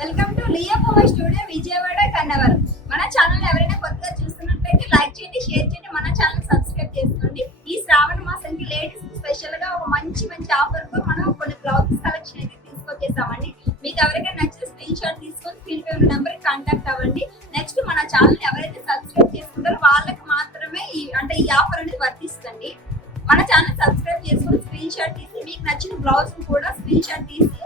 Welcome to Leo power studio Vijayawada Kannavaram. మన channel ఎవరైనా కొత్తగా చూస్తున్నట్లయితే లైక్ చేయండి, షేర్ చేయండి, మన ఛానల్ సబ్స్క్రైబ్ చేసుకోండి. ఈ శ్రావణ మాసానికి లేడీస్ స్పెషల్ గా ఒక మంచి ఆఫర్ తో మనం కొన్ని బ్లౌజెస్ కలెక్షన్ అయితే తీసుకొచ్చేసామండి. మీకు ఎవరికైనా నచ్చిన స్క్రీన్ షాట్ తీసుకొని స్క్రీన్ పై ఉన్న నెంబర్ కి కాంటాక్ట్ అవ్వండి. నెక్స్ట్ మన ఛానల్ ఎవరైతే సబ్స్క్రైబ్ చేసుకుంటారో వాళ్ళకి మాత్రమే ఈ ఆఫర్ అనేది వర్తిస్తుంది. మన ఛానల్ సబ్స్క్రైబ్ చేసుకొని స్క్రీన్ షాట్ తీసి మీకు నచ్చిన బ్లౌజ్ కూడా స్క్రీన్ షాట్ తీసి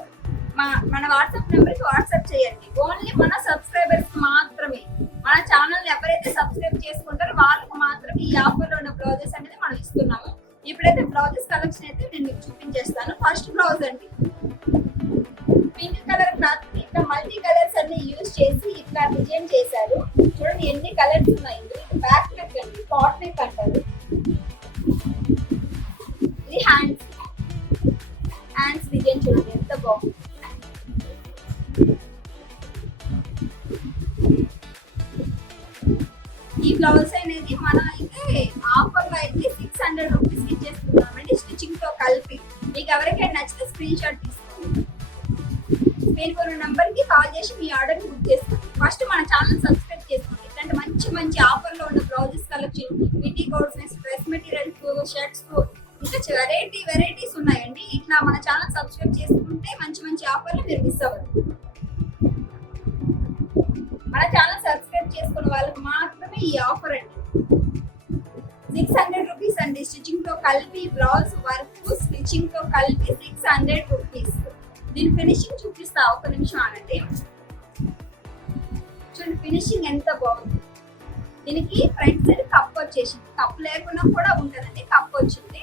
మన వాట్సాప్ నెంబర్ కి వాట్సాప్ చేయండి. ఓన్లీ మన సబ్స్క్రైబర్స్ మాత్రమే, మన ఛానల్ ఎవరైతే సబ్స్క్రైబ్ చేసుకుంటారో వాళ్ళకి మాత్రమే ఈ ఆఫర్ లో ఉన్న బ్లౌజెస్ అనేది మనం ఇస్తున్నాము. ఇప్పుడైతే బ్లౌజెస్ కలెక్షన్ అయితే నేను మీకు చూపించేస్తాను. ఫస్ట్ బ్లౌజ్ అండి, పింక్ కలర్ క్లాత్ ఇట్లా మల్టీ కలర్స్ అన్ని యూజ్ చేసి ఇట్లా డిజైన్ చేశారు. చూడండి ఎన్ని కలర్స్ ఉన్నాయి. బ్యాక్ నెక్ అండి, కాట్ నెక్ అంటారు. ఇది హ్యాండ్స్ డిజైన్ చూడండి ఎంత బాగుంది. ఈ బ్లౌజ్ అనేది మనం అయితే ఆఫర్ లో అయితే 600 రూపీస్ ఇచ్చేస్తున్నామండి, స్టిచ్చింగ్ తో కలిపి. మీకు ఎవరికైనా నచ్చితే స్క్రీన్ షాట్ తీసుకోండి. స్క్రీన్ పై నంబర్ కి కాల్ చేసి మీ ఆర్డర్ బుక్ చేసుకోండి. ఫస్ట్ మన ఛానల్ సబ్స్క్రైబ్ చేసుకోండి. ఇట్లాంటి మంచి ఆఫర్ లో ఉన్న blouses collection, middy coats, dress materials, shirts, ఇంకా వెరైటీస్ ఉన్నాయండి. ఇట్లా మన ఛానల్ సబ్స్క్రైబ్ చేసుకుంటే మంచి ఆఫర్లు మీరు మిస్ అవ్వరు. మన ఛానల్ సబ్స్క్రైబ్ చేసుకున్న వాళ్ళకి మాత్రమే ఈ ఆఫర్ అండి. 600 రూపీస్ అండి, స్టిచ్చింగ్ తో కలిపి. బ్లౌజ్ వర్క్ స్టిచ్చింగ్ తో కలిపి 600 రూపీస్. దీని ఫినిషింగ్ చూపిస్తా, ఒక నిమిషం ఆనండి. చూడండి ఫినిషింగ్ ఎంత బాగుంది. దీనికి ఫ్రంట్ సైడ్ కప్ వచ్చేసింది, కప్ లేకుండా కూడా ఉంటదండి, కప్ వచ్చింది.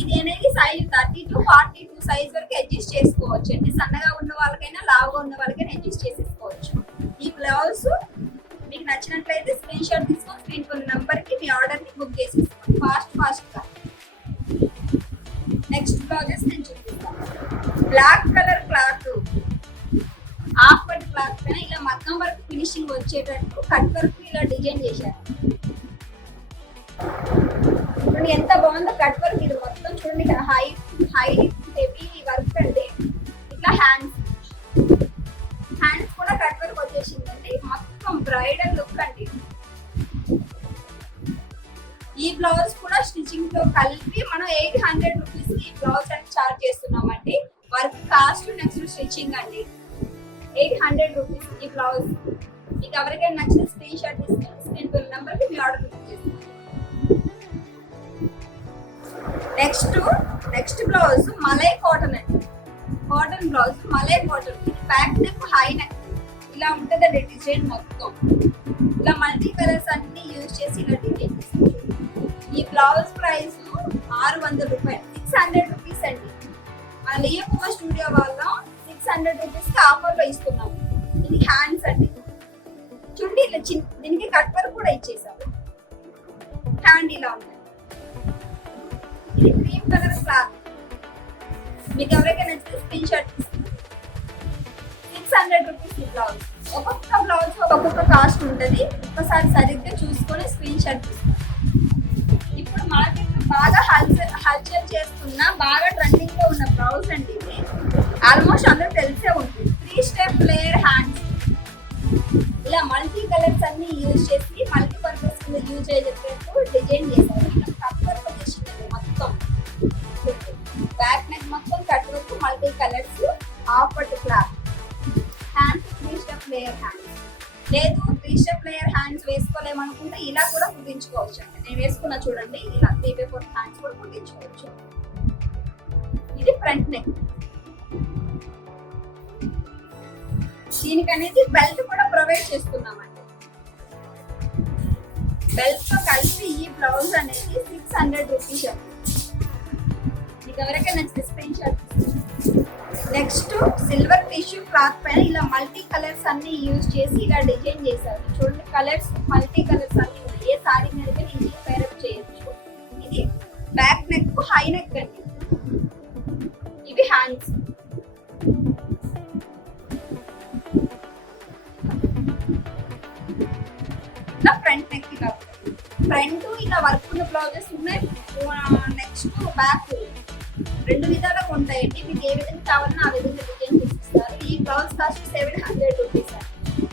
ఇది అనేది సైజ్ 30 to 42 సైజ్ వరకు అడ్జస్ట్ చేసుకోవచ్చు అండి. సన్నగా ఉన్న వాళ్ళకైనా లావుగా ఉన్న వాళ్ళకైనా అడ్జస్ట్ చేసేసుకోవచ్చు. ఈ బ్లౌజ్ మీకు నచ్చినట్లయితే స్క్రీన్ షాట్ తీసుకొని స్క్రీన్ పై నంబర్ కి మీ ఆర్డర్ ని బుక్ చేసేసుకోండి ఫాస్ట్ గా. నెక్స్ట్ బ్లౌజెస్ నేను చూపిస్తాను. Black colour cloth, half cut cloth పైన ఇలా మగ్గం వర్క్ ఫినిషింగ్ వచ్చేటట్టు కట్ వర్క్ ఇలా డిజైన్ చేశారు. చూడండి ఎంత బాగుందో కట్ వర్క్. ఇది మొత్తం చూడండి హై హెవీ వర్క్ అండి. ఇట్లా హ్యాండ్స్ కూడా కట్ వర్క్ వచ్చేసిందండి. మొత్తం బ్రైడల్ లుక్ అండి. ఈ బ్లౌజ్ కూడా స్టిచ్చింగ్ తో కలిపి మనం 800 రూపీస్ ఈ బ్లౌజ్ అని చార్జ్ చేస్తున్నామండి. వర్క్ కాస్ట్ నెక్స్ట్ స్టిచ్చింగ్ అండి. 800 రూపీస్ ఈ బ్లౌజ్. మీకు ఎవరికైనా నచ్చిన స్క్రీన్ షాట్ తీసుకొని స్క్రీన్ పై నెంబర్ కి మీ ఆర్డర్ బుక్ చేసుకోండి. నెక్స్ట్ బ్లౌజ్ మలై కాటన్ అండి. Cotton blouse malai cotton. Back neck high neck ఇలా ఉంటుందండి. డిజైన్ మొత్తం ఇలా మల్టీ కలర్స్ అన్ని యూజ్ చేసి ఇలా డిజైన్ చేస్తారు. ఈ బ్లౌజ్ ప్రైస్ 600 రూపాయలు, 600 రూపీస్ అండి. మన లియో పవర్ స్టూడియో వాళ్ళ 600 రూపీస్ కి ఆఫర్ లో ఇస్తున్నాము. ఇది హ్యాండ్స్ అండి. చూడండి ఇలా దీనికి కట్ వర్క్ కూడా ఇచ్చేసాము. హ్యాండ్ ఇలా ఉంది. ఇది క్రీమ్ కలర్ క్లాత్. మీకు ఎవరికైనా నచ్చితే స్క్రీన్ షాట్ తీసుకోండి. 600 రూపీస్ ఈ బ్లౌజ్. ఒక్కొక్క బ్లౌజ్ ఒక్కొక్క కాస్ట్ ఉంటుంది. ఒకసారి సరిగ్గా చూసుకొని స్క్రీన్ షాట్ తీసుకోండి. ఇప్పుడు మార్కెట్ లో బాగా హల్చల్ చేస్తున్న, బాగా ట్రెండింగ్ లో ఉన్న బ్లౌజ్ అండి ఇది. ఆల్మోస్ట్ అందరూ తెలిసే ఉంటుంది. 3 స్టెప్ లేయర్ హ్యాండ్స్. ఇలా మల్టీ కలర్స్ అన్ని యూజ్ చేసి మల్టీ పర్పస్ కింద యూజ్ అయ్యేటట్టు డిజైన్ చేశారు. ఇలా కట్ వర్క్ వచ్చేసిందండి మొత్తం. బ్యాక్ నెక్ మొత్తం cut work, multi colours, half పట్ cloth. Hands 3 step layer hands. లేదు 3 స్టెప్ లేయర్ హ్యాండ్స్ వేసుకోలేమనుకుంటే ఇలా కూడా కుట్టించుకోవచ్చు అండి. నేను వేసుకున్నా చూడండి, ఇలా 3/4 హ్యాండ్స్ కూడా కుట్టించుకోవచ్చు. ఇది ఫ్రంట్ నెక్. దీనికి అనేది బెల్ట్ కూడా ప్రొవైడ్ చేస్తున్నామండి. బెల్ట్ తో కలిపి ఈ బ్లౌజ్ అనేది 600 రూపీస్ అండి. మీకు ఎవరికైనా నచ్చితే screen shot. Next silver tissue cloth పైన ఇలా మల్టీ కలర్స్ అన్ని యూజ్ చేసి ఇలా డిజైన్ చేశారు. చూడండి కలర్స్, మల్టీ కలర్స్ అన్ని ఉన్నాయి. ఏ సారీ మీద ఈజీగా పేరప్ చేయొచ్చు. ఇది బ్యాక్ నెక్, హై నెక్ అండి. ఇవి హ్యాండ్స్. ఇలా ఫ్రంట్ నెక్ ఇలా ఫ్రంట్ ఇలా కూడా వర్క్ ఉన్న బ్లౌజెస్ ఉన్నాయి. నెక్స్ట్ బ్యాక్ రెండు విధాలుగా ఉంటాయండి. మీకు ఏ విధంగా కావాలన్నా ఆ విధంగా డిజైన్ చేసిస్తారు. ఈ బ్లౌజ్ కాస్ట్ 700 రూపీస్ అండి.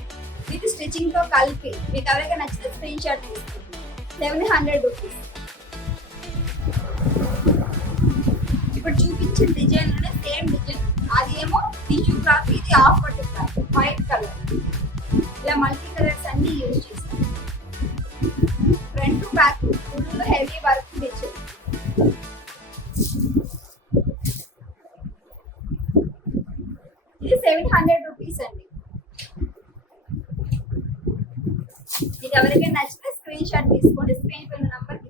విత్ స్టిచ్చింగ్ తో కలిపి మీకు ఎవరికైనా నచ్చితే స్క్రీన్ షాట్ తీసుకోండి. 700 రూపీస్. ఇప్పుడు చూపించిన డిజైన్ లోనే సేమ్ డిజైన్, అది ఏమో టిష్యూ క్లాత్, ఇది ఆఫ్ పట్టు క్లాత్, వైట్ కలర్. ఇలా మల్టీ కలర్స్ అన్ని యూజ్ చేస్తాం. Front back full heavy work design. ఇది 700 రూపీస్ అండి. మీకు ఎవరికైనా నచ్చితే స్క్రీన్ షాట్ తీసుకోండి. స్క్రీన్ పైన నంబర్